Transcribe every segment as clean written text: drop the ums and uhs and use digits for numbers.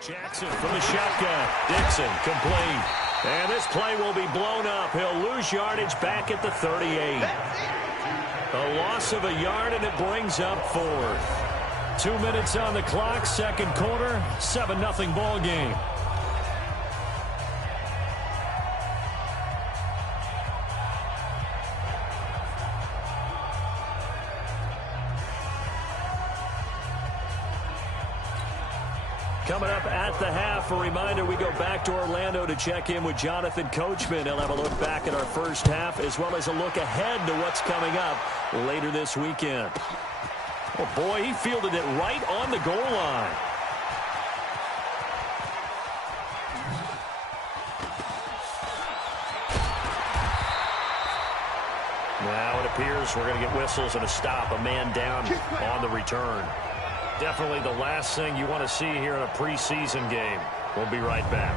Jackson from the shotgun. Dixon complete. And this play will be blown up. He'll lose yardage back at the 38. A loss of a yard, and it brings up fourth. 2 minutes on the clock, second quarter, 7-0 ball game. Coming up at the half, a reminder, we go back to Orlando to check in with Jonathan Coachman. He'll have a look back at our first half as well as a look ahead to what's coming up later this weekend. Oh, boy, he fielded it right on the goal line. Now it appears we're going to get whistles and a stop, a man down on the return. Definitely the last thing you want to see here in a preseason game. We'll be right back.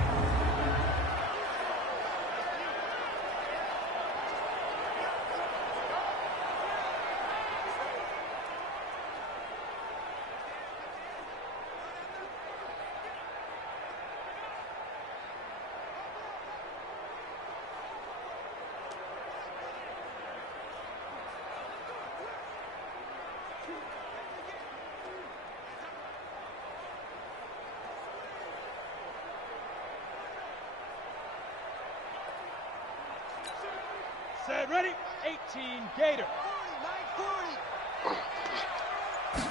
Set, ready, 18, Gator.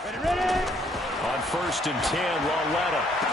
Ready. On 1st and 10, Lauletta.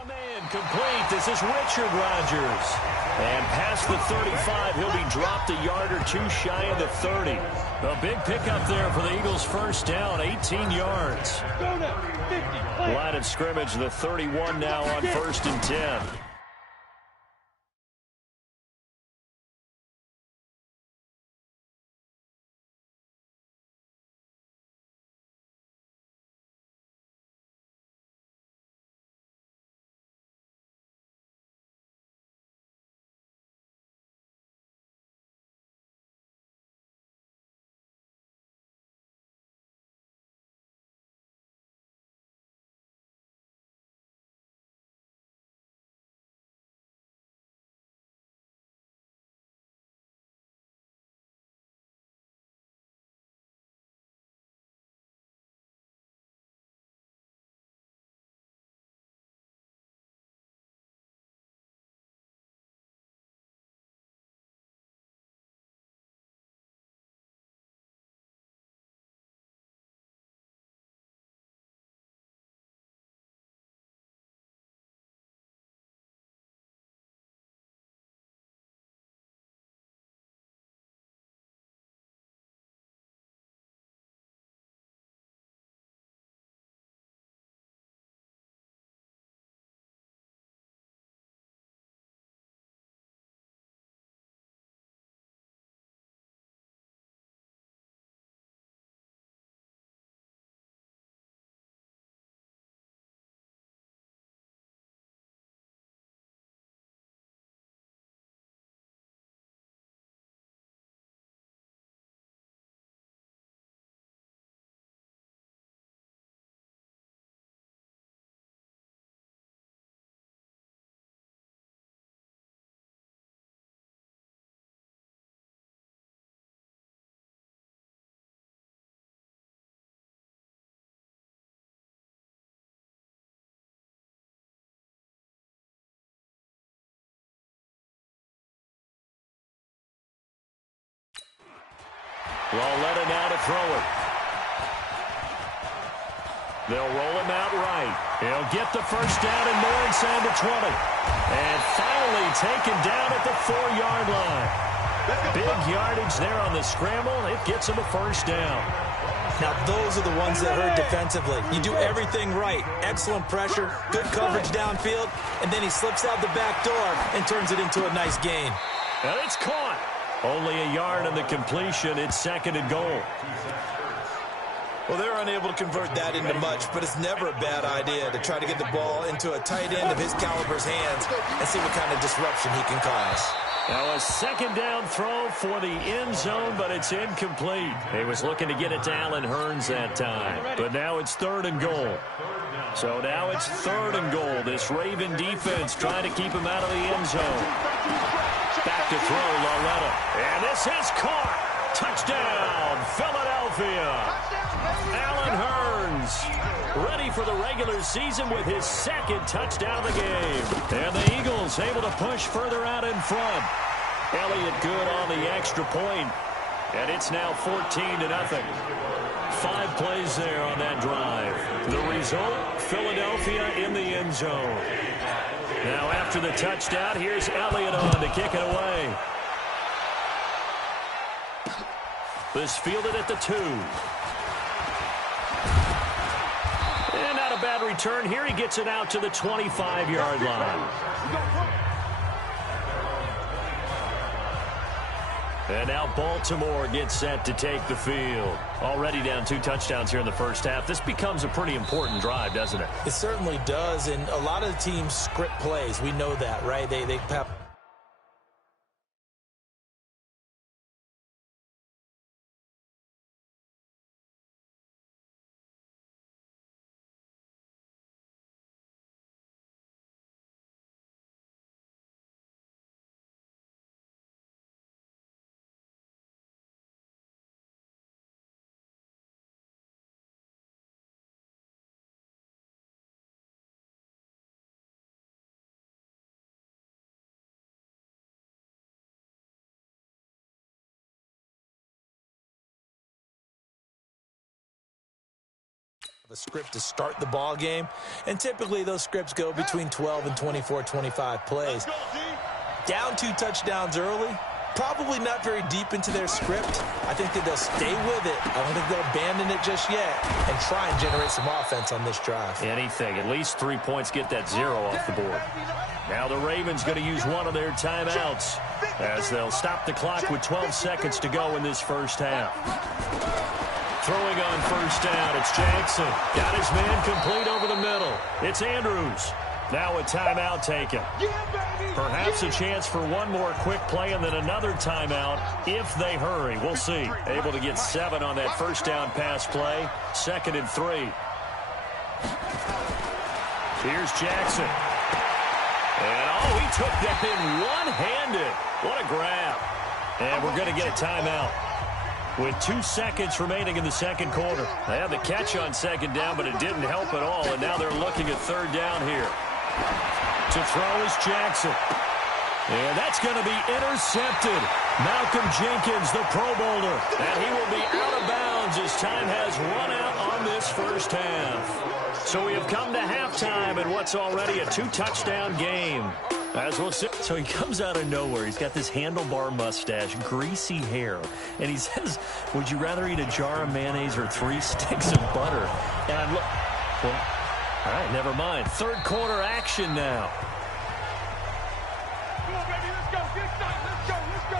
got a man complete. This is Richard Rodgers. And past the 35, he'll be dropped a yard or two shy of the 30. A big pickup there for the Eagles' first down, 18 yards. Go now, 50. Line of scrimmage, the 31 now on 1st and 10. Lauletta now to throw it. They'll roll him out right. He'll get the first down and more inside the 20. And finally taken down at the 4-yard line. Big yardage there on the scramble. It gets him a first down. Now, those are the ones that hurt defensively. You do everything right. Excellent pressure, good coverage downfield, and then he slips out the back door and turns it into a nice gain. And it's caught. Only a yard on the completion. It's 2nd and goal. Well, they're unable to convert that into much, but it's never a bad idea to try to get the ball into a tight end of his caliber's hands and see what kind of disruption he can cause. Now a 2nd down throw for the end zone, but it's incomplete. He was looking to get it to Allen Hurns that time, but now it's 3rd and goal. So now it's 3rd and goal. This Raven defense trying to keep him out of the end zone. Back to throw, Lauletta. And this is caught. Touchdown, Philadelphia. Allen Hurns ready for the regular season with his 2nd touchdown of the game. And the Eagles able to push further out in front. Elliott good on the extra point. And it's now 14-0. 5 plays there on that drive. The result, Philadelphia in the end zone. Now after the touchdown, here's Elliott on to kick it away. This fielded at the 2. And not a bad return here. He gets it out to the 25-yard line. And now Baltimore gets set to take the field. Already down 2 touchdowns here in the first half. This becomes a pretty important drive, doesn't it? It certainly does, and a lot of the teams script plays. We know that, right? They A script to start the ball game, and typically those scripts go between 12 and 24, 25 plays. Down 2 touchdowns early, probably not very deep into their script. I think that they'll stay with it. I don't think they'll abandon it just yet and try and generate some offense on this drive. Anything, at least 3 points, get that 0 off the board. Now the Ravens going to use one of their timeouts as they'll stop the clock with 12 seconds to go in this first half. Throwing on first down, it's Jackson. Got his man complete over the middle. It's Andrews. Now a timeout taken. Perhaps a chance for one more quick play and then another timeout if they hurry. We'll see. Able to get 7 on that first down pass play. 2nd and 3. Here's Jackson. And, he took that in one-handed. What a grab. And we're going to get a timeout with 2 seconds remaining in the second quarter. They had the catch on second down, but it didn't help at all, and now they're looking at third down here. To throw is Jackson. And that's going to be intercepted. Malcolm Jenkins, the Pro Bowler, and he will be out of bounds as time has run out on this first half. So we have come to halftime in what's already a 2-touchdown game. As we'll see. So he comes out of nowhere. He's got this handlebar mustache, greasy hair, and he says, would you rather eat a jar of mayonnaise or 3 sticks of butter? And I'm well, all right, never mind. Third quarter action now. Come on, baby, let's go. Get started. Let's go.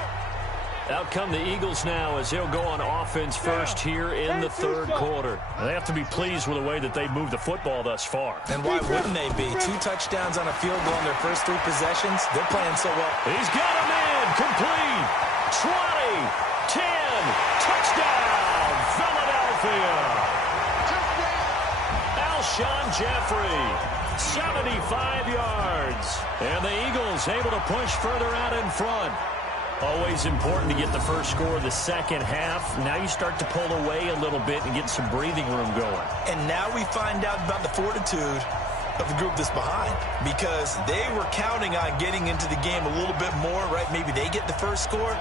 Out come the Eagles now as they'll go on offense first here in the third quarter. They have to be pleased with the way that they've moved the football thus far. And why wouldn't they be? 2 touchdowns on a field goal in their first 3 possessions. They're playing so well. He's got a man complete. 20, 10, touchdown, Philadelphia. Alshon Jeffrey, 75 yards. And the Eagles able to push further out in front. Always important to get the first score of the second half. Now you start to pull away a little bit and get some breathing room going. And now we find out about the fortitude of the group that's behind, because they were counting on getting into the game a little bit more, right? Maybe they get the first score.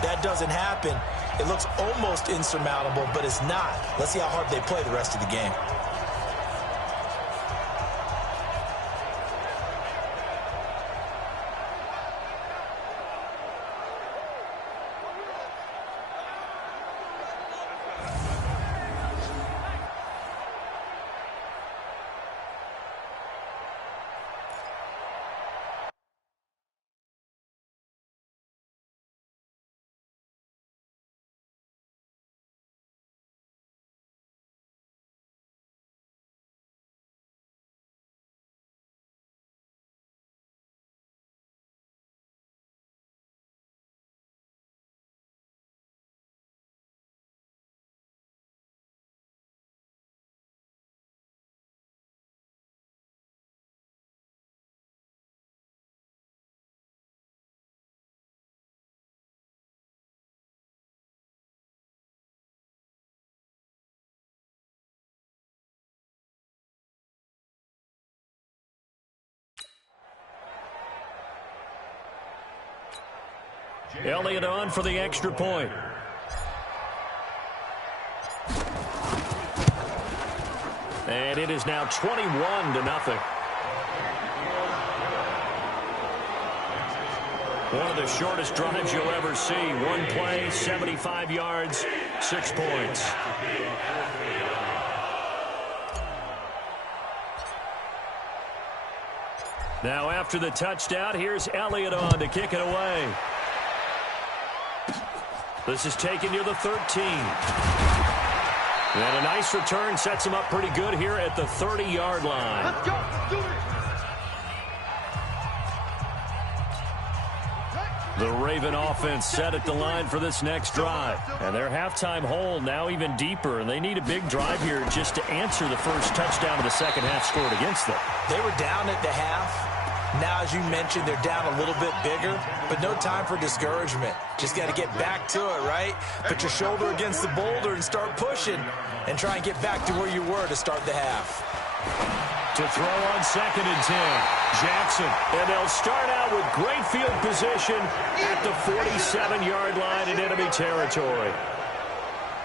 That doesn't happen. It looks almost insurmountable, but it's not. Let's see how hard they play the rest of the game. Elliott on for the extra point. And it is now 21-0. One of the shortest drives you'll ever see. One play, 75 yards, 6 points. Now after the touchdown, here's Elliott on to kick it away. This is taken near the 13. And a nice return sets him up pretty good here at the 30-yard line. Let's go. Let's do it. The Raven offense set at the line for this next drive. And their halftime hole now even deeper. And they need a big drive here just to answer the first touchdown of the second half scored against them. They were down at the half. Now, as you mentioned, they're down a little bit bigger, but no time for discouragement. Just got to get back to it, right? Put your shoulder against the boulder and start pushing and try and get back to where you were to start the half. To throw on 2nd and 10, Jackson. And they'll start out with great field position at the 47-yard line in enemy territory.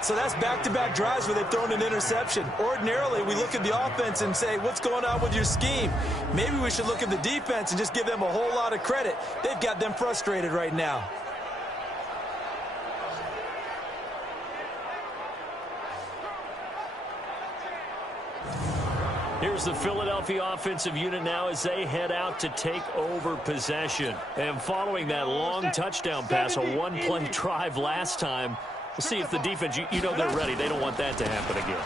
So that's back-to-back drives where they've thrown an interception. Ordinarily, we look at the offense and say, what's going on with your scheme? Maybe we should look at the defense and just give them a whole lot of credit. They've got them frustrated right now. Here's the Philadelphia offensive unit now as they head out to take over possession. And following that long touchdown pass, a one-play drive last time, we'll see if the defense, you know they're ready. They don't want that to happen again.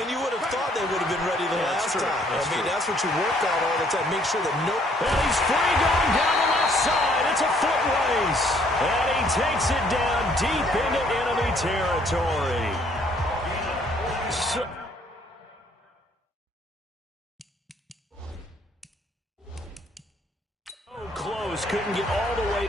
And you would have thought they would have been ready the last time. That's what you work on all the time. Make sure that And he's free going down the left side. It's a foot race. And he takes it down deep into enemy territory. Close, couldn't get all the way.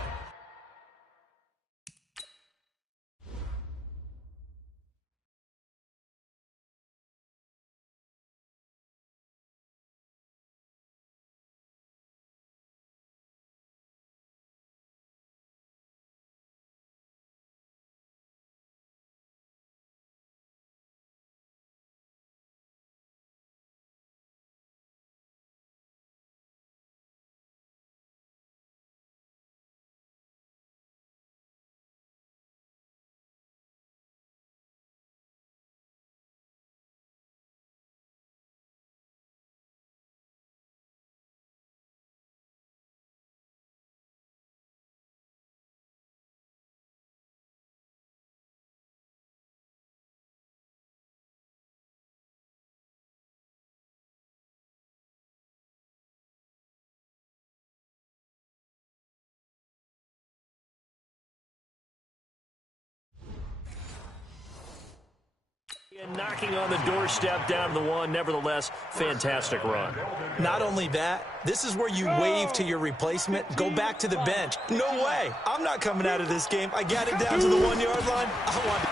And knocking on the doorstep down to the one. Nevertheless, fantastic run. Not only that, this is where you wave to your replacement. Go back to the bench. No way. I'm not coming out of this game. I got it down to the 1-yard line.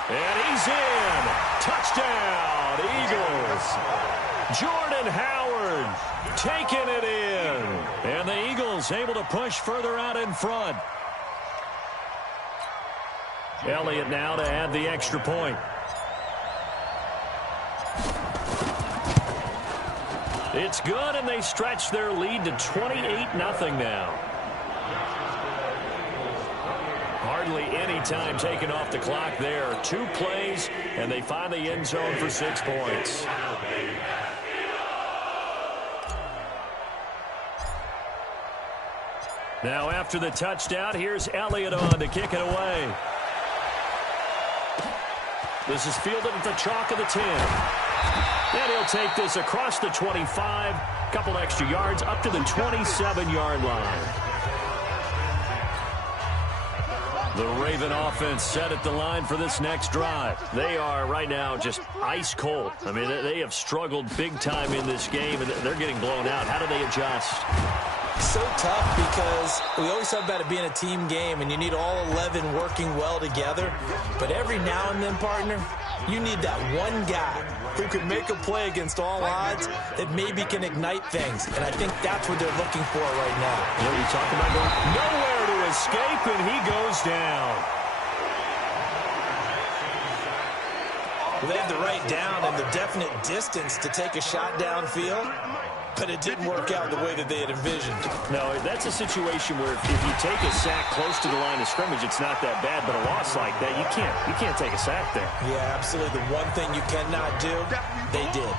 And he's in. Touchdown, Eagles. Jordan Howard taking it in. And the Eagles able to push further out in front. Elliott now to add the extra point. It's good, and they stretch their lead to 28-0 now. Hardly any time taken off the clock there. 2 plays, and they find the end zone for 6 points. Now after the touchdown, here's Elliott on to kick it away. This is fielded at the chalk of the 10. And he'll take this across the 25, couple extra yards up to the 27-yard line. The Raven offense set at the line for this next drive. They are right now just ice cold. I mean, they have struggled big time in this game, and they're getting blown out. How do they adjust? So tough because we always talk about it being a team game, and you need all 11 working well together. But every now and then, partner, you need that one guy who can make a play against all odds that maybe can ignite things. And I think that's what they're looking for right now. What are you talking about? Nowhere to escape, and he goes down. Well, they had the right down and the definite distance to take a shot downfield, but it didn't work out the way that they had envisioned. No, that's a situation where if you take a sack close to the line of scrimmage, it's not that bad, but a loss like that, you can't take a sack there. Yeah, absolutely. The one thing you cannot do, they did.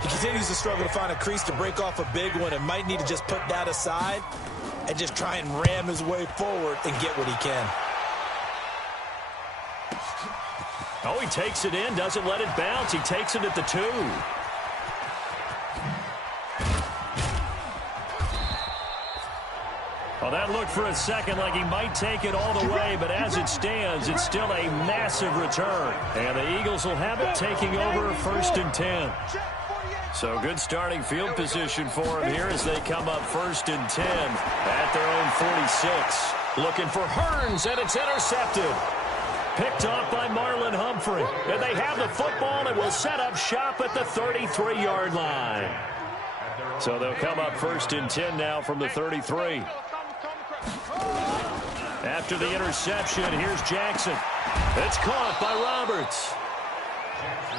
He continues to struggle to find a crease to break off a big one and might need to just put that aside and just try and ram his way forward and get what he can. Oh, he takes it in, doesn't let it bounce. He takes it at the 2. Well, that looked for a second like he might take it all the way, but as it stands, it's still a massive return. And the Eagles will have it taking over 1st and 10. So good starting field position for them here as they come up 1st and 10 at their own 46. Looking for Hearns, and it's intercepted. Picked off by Marlon Humphrey. And they have the football and will set up shop at the 33-yard line. So they'll come up 1st and 10 now from the 33. After the interception, here's Jackson. It's caught by Roberts.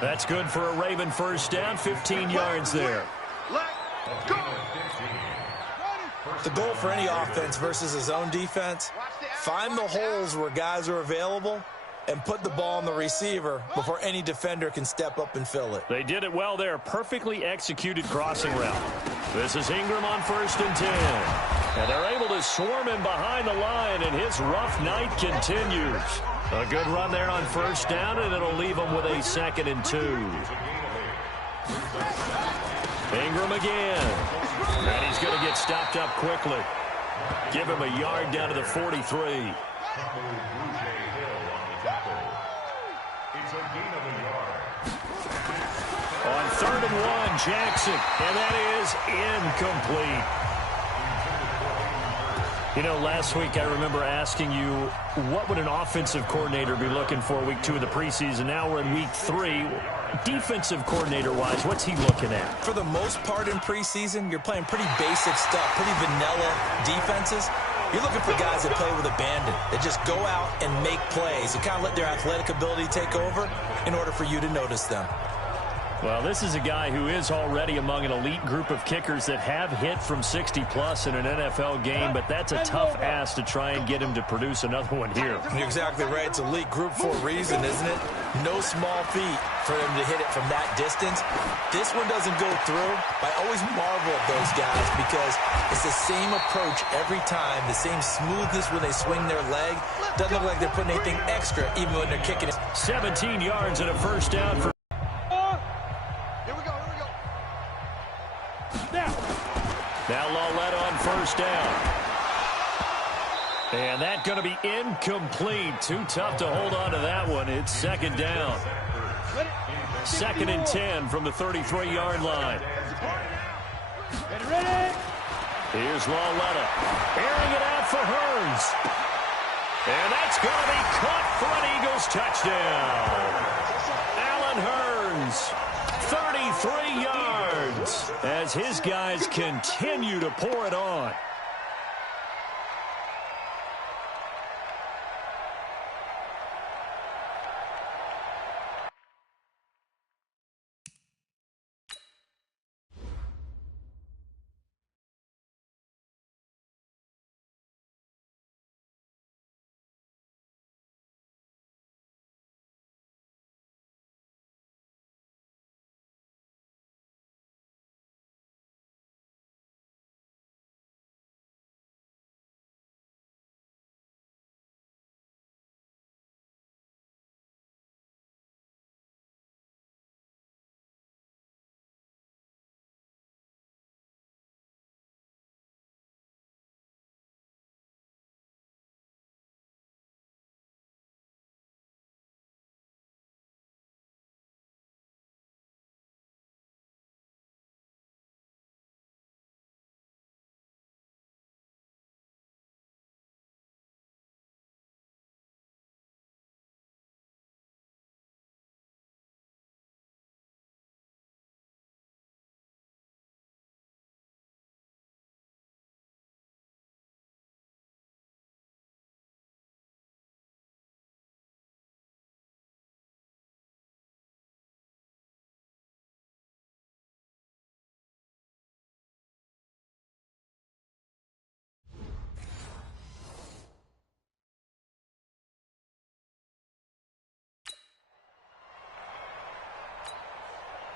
That's good for a Raven first down, 15 yards there. The goal for any offense versus his own defense, find the holes where guys are available and put the ball on the receiver before any defender can step up and fill it. They did it well there. Perfectly executed crossing route. This is Ingram on 1st and 10. And they're able to swarm him behind the line, and his rough night continues. A good run there on 1st down, and it'll leave him with a 2nd and 2. Ingram again. And he's going to get stopped up quickly. Give him a yard down to the 43. On 3rd and 1, Jackson, and that is incomplete. You know, last week I remember asking you, what would an offensive coordinator be looking for week 2 of the preseason? Now we're in week 3. Defensive coordinator-wise, what's he looking at? For the most part in preseason, you're playing pretty basic stuff, pretty vanilla defenses. You're looking for guys that play with abandon, that just go out and make plays and kind of let their athletic ability take over in order for you to notice them. Well, this is a guy who is already among an elite group of kickers that have hit from 60-plus in an NFL game, but that's a tough ask to try and get him to produce another one here. You're exactly right. It's elite group for a reason, isn't it? No small feat for him to hit it from that distance. This one doesn't go through. I always marvel at those guys because it's the same approach every time, the same smoothness when they swing their leg. Doesn't look like they're putting anything extra even when they're kicking it. 17 yards and a first down for now Lawletta on 1st down. And that's going to be incomplete. Too tough to hold on to that one. It's 2nd down. 2nd and 10 from the 33-yard line. Here's Lawletta. Airing it out for Hearns. And that's going to be caught for an Eagles touchdown. Allen Hearns. 33 yards as his guys continue to pour it on.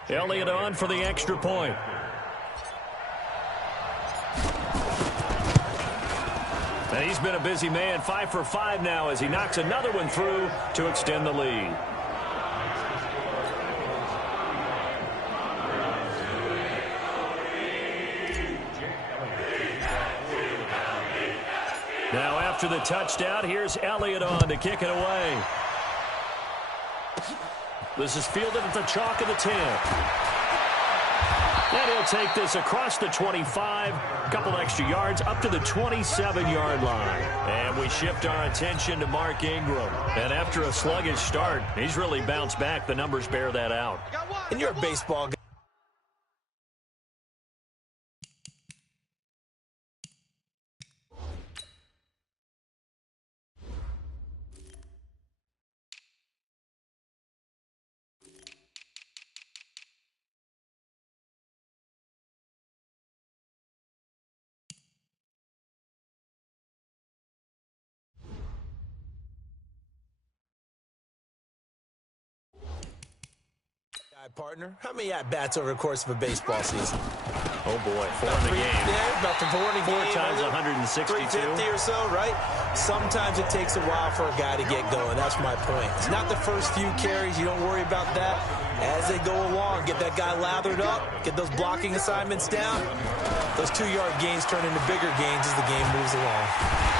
Elliott on for the extra point. And he's been a busy man, 5 for 5 now as he knocks another one through to extend the lead. Now after the touchdown, here's Elliott on to kick it away. This is fielded at the chalk of the 10. And he'll take this across the 25, a couple extra yards up to the 27-yard line. And we shift our attention to Mark Ingram. And after a sluggish start, he's really bounced back. The numbers bear that out. And you're a baseball guy. Partner, how many at-bats over the course of a baseball season? Oh, boy, four in the game. Yeah, about the four in the Four game. times 162. 350 or so, right? Sometimes it takes a while for a guy to get going. That's my point. It's not the first few carries. You don't worry about that. As they go along, get that guy lathered up, get those blocking assignments down. Those 2-yard gains turn into bigger gains as the game moves along.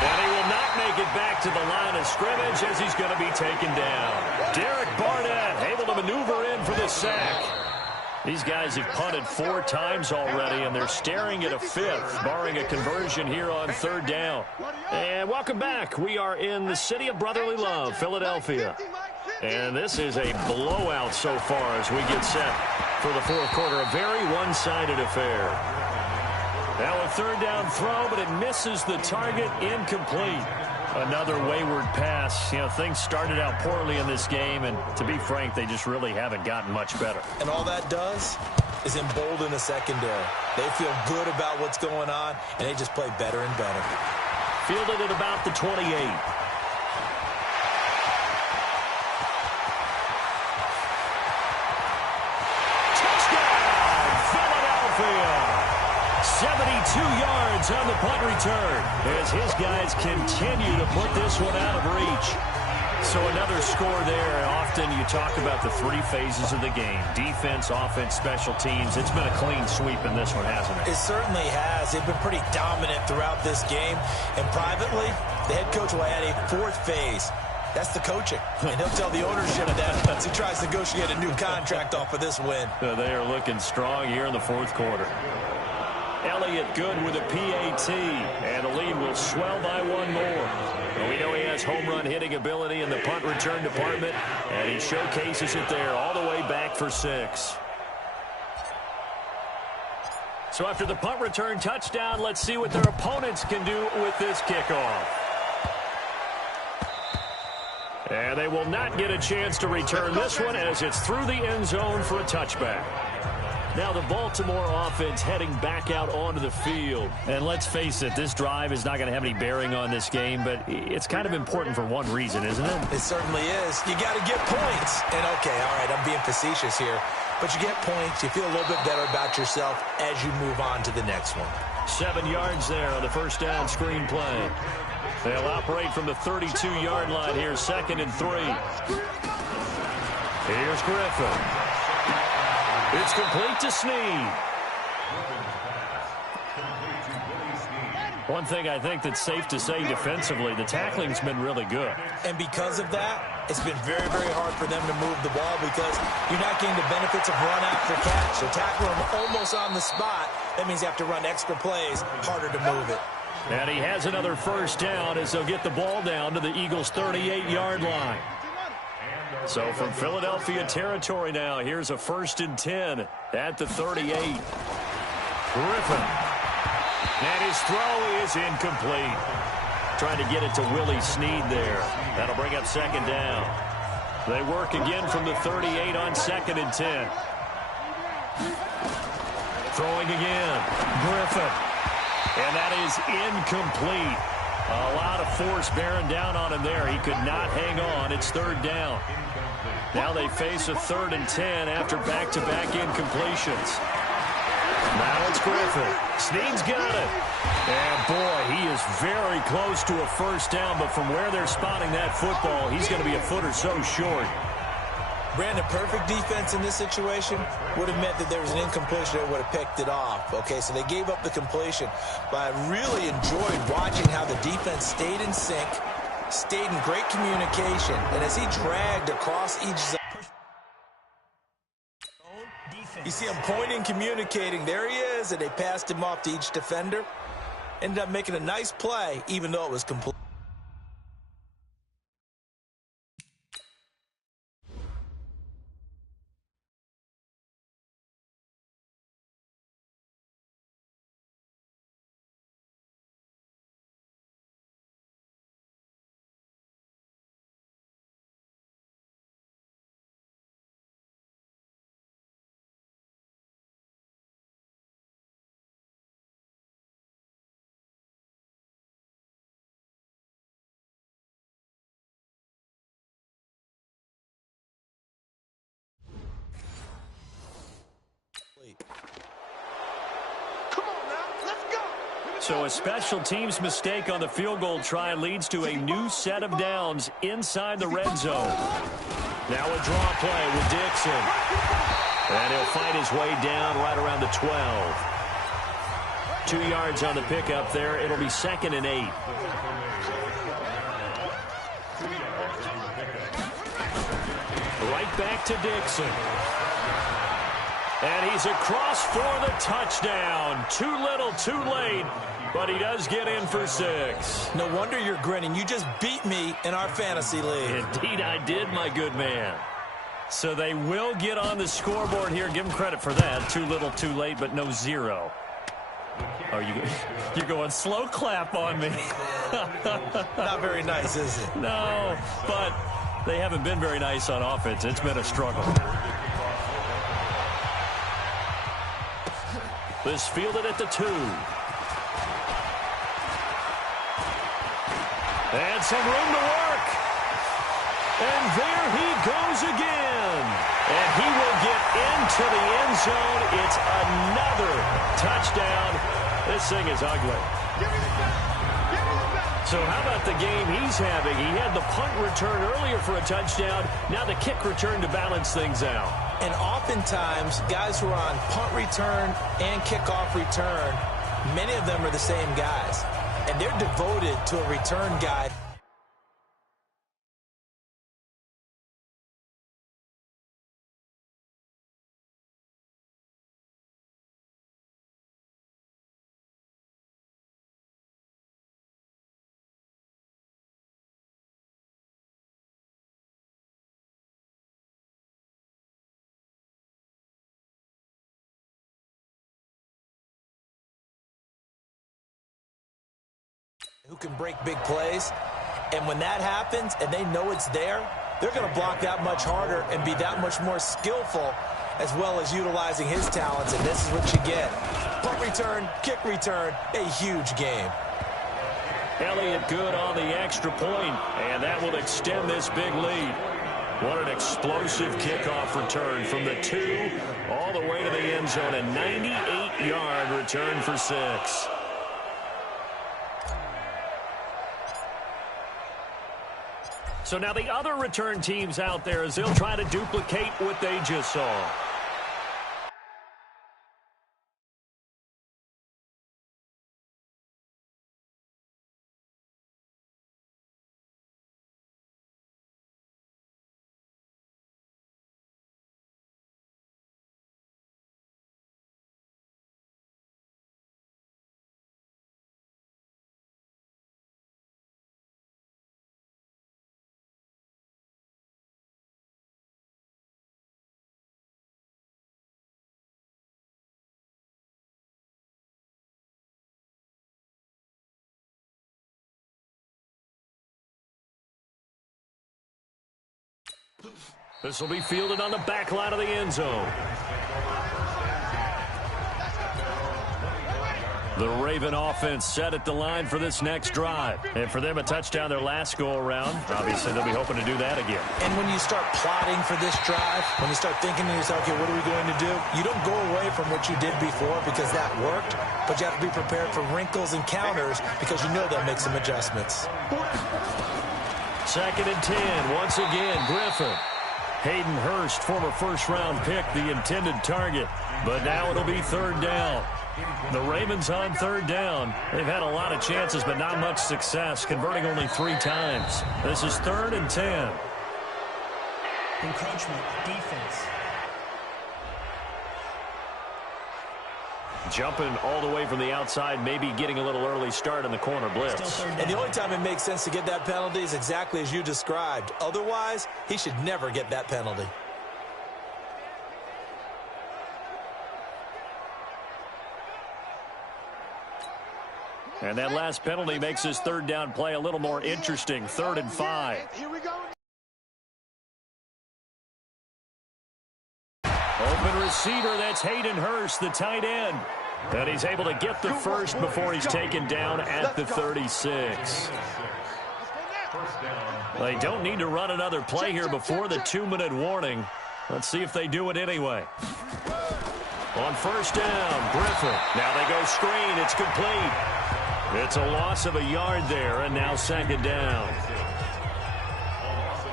And he will not make it back to the line of scrimmage as he's going to be taken down. Derek Barnett able to maneuver in for the sack. These guys have punted 4 times already, and they're staring at a 5th, barring a conversion here on 3rd down. And welcome back. We are in the city of brotherly love, Philadelphia. And this is a blowout so far as we get set for the 4th quarter. A very one-sided affair. Now a 3rd down throw, but it misses the target, incomplete. Another wayward pass. You know, things started out poorly in this game, and to be frank, they just really haven't gotten much better. And all that does is embolden the secondary. They feel good about what's going on, and they just play better and better. Fielded at about the 28. Touchdown, Philadelphia! 72 yards on the punt return as his guys continue to put this one out of reach. So another score there. Often you talk about the 3 phases of the game: defense, offense, special teams. It's been a clean sweep in this one, hasn't it? It certainly has. They've been pretty dominant throughout this game. And privately, the head coach will add a 4th phase. That's the coaching. And he'll tell the ownership that as he tries to negotiate a new contract off of this win. They are looking strong here in the 4th quarter. Elliott good with a PAT, and the lead will swell by 1 more. And we know he has home run hitting ability in the punt return department, and he showcases it there all the way back for 6. So after the punt return touchdown, let's see what their opponents can do with this kickoff. And they will not get a chance to return this one as it's through the end zone for a touchback. Now the Baltimore offense heading back out onto the field. And let's face it, this drive is not going to have any bearing on this game, but it's kind of important for one reason, isn't it? It certainly is. You got to get points. And okay, all right, I'm being facetious here. But you get points, you feel a little bit better about yourself as you move on to the next one. 7 yards there on the first down screen play. They'll operate from the 32-yard line here, 2nd and 3. Here's Griffin. It's complete to Snead. One thing I think that's safe to say defensively, the tackling's been really good. And because of that, it's been very, very hard for them to move the ball because you're not getting the benefits of run after catch. So tackle them almost on the spot. That means you have to run extra plays, harder to move it. And he has another first down as they'll get the ball down to the Eagles' 38-yard line. So from Philadelphia territory now, here's a 1st and 10 at the 38. Griffin. And his throw is incomplete. Trying to get it to Willie Snead there. That'll bring up 2nd down. They work again from the 38 on 2nd and 10. Throwing again. Griffin. And that is incomplete. A lot of force bearing down on him there. He could not hang on. It's 3rd down. Now they face a 3rd and 10 after back-to-back incompletions. Now it's Griffin. Snead's got it. And, boy, he is very close to a first down, but from where they're spotting that football, he's going to be a foot or so short. Brandon, perfect defense in this situation would have meant that there was an incompletion that would have picked it off. Okay, so they gave up the completion. But I really enjoyed watching how the defense stayed in sync, stayed in great communication, and as he dragged across each zone, you see him pointing, communicating. There he is, and they passed him off to each defender. Ended up making a nice play, even though it was complete. So a special teams mistake on the field goal try leads to a new set of downs inside the red zone. Now a draw play with Dixon. And he'll fight his way down right around the 12. 2 yards on the pickup there. It'll be 2nd and 8. Right back to Dixon. And he's across for the touchdown. Too little, too late. But he does get in for 6. No wonder you're grinning. You just beat me in our fantasy league. Indeed I did, my good man. So they will get on the scoreboard here. Give them credit for that. Too little, too late, but no 0. Oh, you're going slow clap on me. Not very nice, is it? No, but they haven't been very nice on offense. It's been a struggle. This fielded at the 2. And some room to work. And there he goes again. And he will get into the end zone. It's another touchdown. This thing is ugly. So how about the game he's having? He had the punt return earlier for a touchdown. Now the kick return to balance things out. And oftentimes, guys who are on punt return and kickoff return, many of them are the same guys. And they're devoted to a return guy. Who can break big plays. And when that happens and they know it's there, they're going to block that much harder and be that much more skillful, as well as utilizing his talents. And this is what you get. Punt return, kick return, a huge game. Elliott good on the extra point, and that will extend this big lead. What an explosive kickoff return from the 2 all the way to the end zone. A 98-yard return for 6. So now the other return teams out there as they'll try to duplicate what they just saw. This will be fielded on the back line of the end zone. The Raven offense set at the line for this next drive. And for them, a touchdown their last go-around. Obviously, they'll be hoping to do that again. And when you start plotting for this drive, when you start thinking to yourself, okay, what are we going to do? You don't go away from what you did before because that worked, but you have to be prepared for wrinkles and counters because you know they'll make some adjustments. 2nd and 10. Once again, Griffin. Hayden Hurst, former first-round pick, the intended target. But now it'll be 3rd down. The Ravens on 3rd down. They've had a lot of chances, but not much success, converting only 3 times. This is 3rd and 10. Encroachment, defense. Jumping all the way from the outside, maybe getting a little early start in the corner blitz. And the only time it makes sense to get that penalty is exactly as you described. Otherwise, he should never get that penalty. And that last penalty makes his 3rd down play a little more interesting. 3rd and 5. Here we go. Open receiver, that's Hayden Hurst, the tight end. And he's able to get the first before he's taken down at the 36. They don't need to run another play here before the 2-minute warning. Let's see if they do it anyway. On 1st down, Griffin. Now they go screen. It's complete. It's a loss of a yard there, and now second down.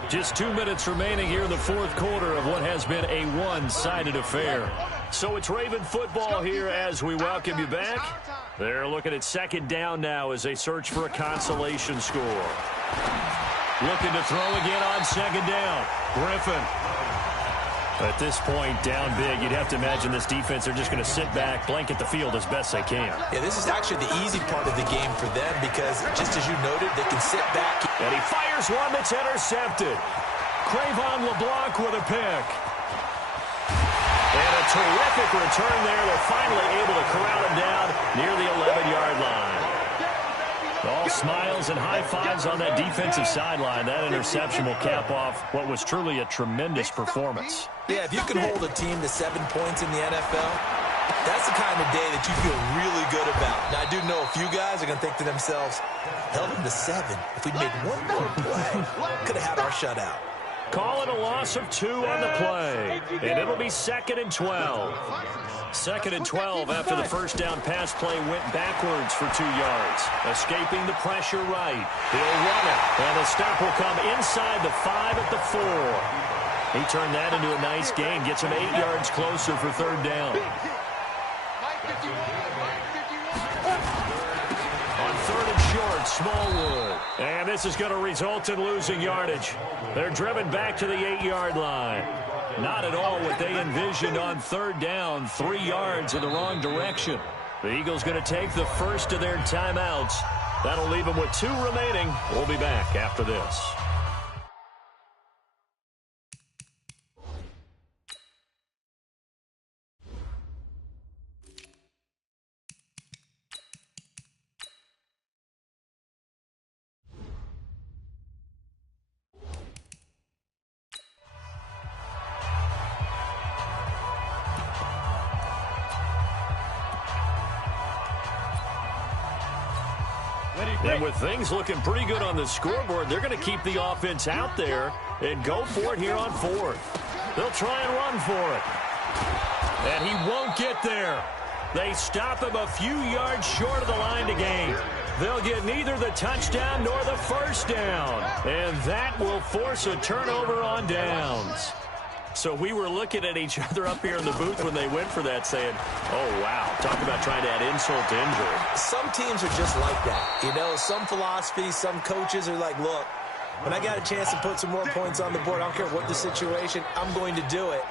Just 2 minutes remaining here in the fourth quarter of what has been a one-sided affair. So it's Raven football here as we welcome you back. They're looking at second down now as they search for a consolation score. Looking to throw again on second down. Griffin. At this point, down big, you'd have to imagine this defense are just going to sit back, blanket the field as best they can. Yeah, this is actually the easy part of the game for them because, just as you noted, they can sit back. And he fires one that's intercepted. Cravon LeBlanc with a pick. And a terrific return there. They're finally able to corral him down near the 11-yard line. All smiles and high fives on that defensive sideline. That interception will cap off what was truly a tremendous performance. Yeah, if you can hold a team to 7 points in the NFL, that's the kind of day that you feel really good about. Now, I do know a few guys are going to think to themselves, held them to 7. If we'd made one more play, could have had our shutout. Call it a loss of 2 on the play. And it'll be 2nd and 12. 2nd and 12 after the first down pass play went backwards for 2 yards. Escaping the pressure right. He'll run it. And the stop will come inside the 5 at the 4. He turned that into a nice gain. Gets him 8 yards closer for third down. On third and short, Smallwood. And this is going to result in losing yardage. They're driven back to the 8-yard line. Not at all what they envisioned on third down. 3 yards in the wrong direction. The Eagles going to take the first of their timeouts. That'll leave them with 2 remaining. We'll be back after this. And with things looking pretty good on the scoreboard, they're going to keep the offense out there and go for it here on 4th. They'll try and run for it. And he won't get there. They stop him a few yards short of the line to gain. They'll get neither the touchdown nor the first down. And that will force a turnover on downs. So we were looking at each other up here in the booth when they went for that saying, oh, wow, talk about trying to add insult to injury. Some teams are just like that. You know, some philosophies, some coaches are like, look, when I got a chance to put some more points on the board, I don't care what the situation, I'm going to do it.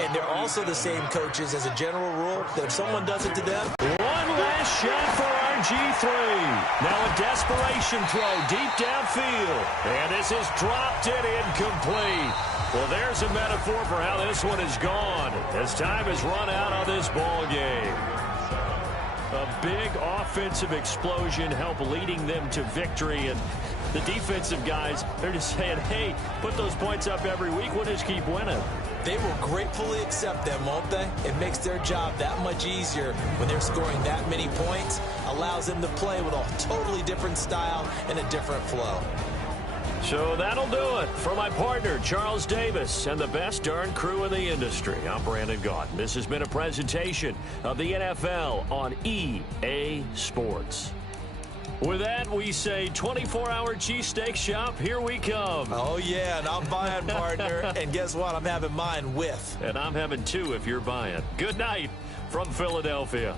And they're also the same coaches as a general rule that if someone does it to them. One last shot for RG3. Now a desperation throw deep downfield. And this is dropped and incomplete. Well, there's a metaphor for how this one is gone as time has run out on this ball game. A big offensive explosion helped leading them to victory. And the defensive guys, they're just saying, hey, put those points up every week. We'll just keep winning. They will gratefully accept them, won't they? It makes their job that much easier when they're scoring that many points. Allows them to play with a totally different style and a different flow. So that'll do it for my partner, Charles Davis, and the best darn crew in the industry. I'm Brandon Gaudin. This has been a presentation of the NFL on EA Sports. With that, we say 24-hour cheesesteak shop, here we come. Oh, yeah, and I'm buying, partner. And guess what? I'm having mine with. And I'm having 2 if you're buying. Good night from Philadelphia.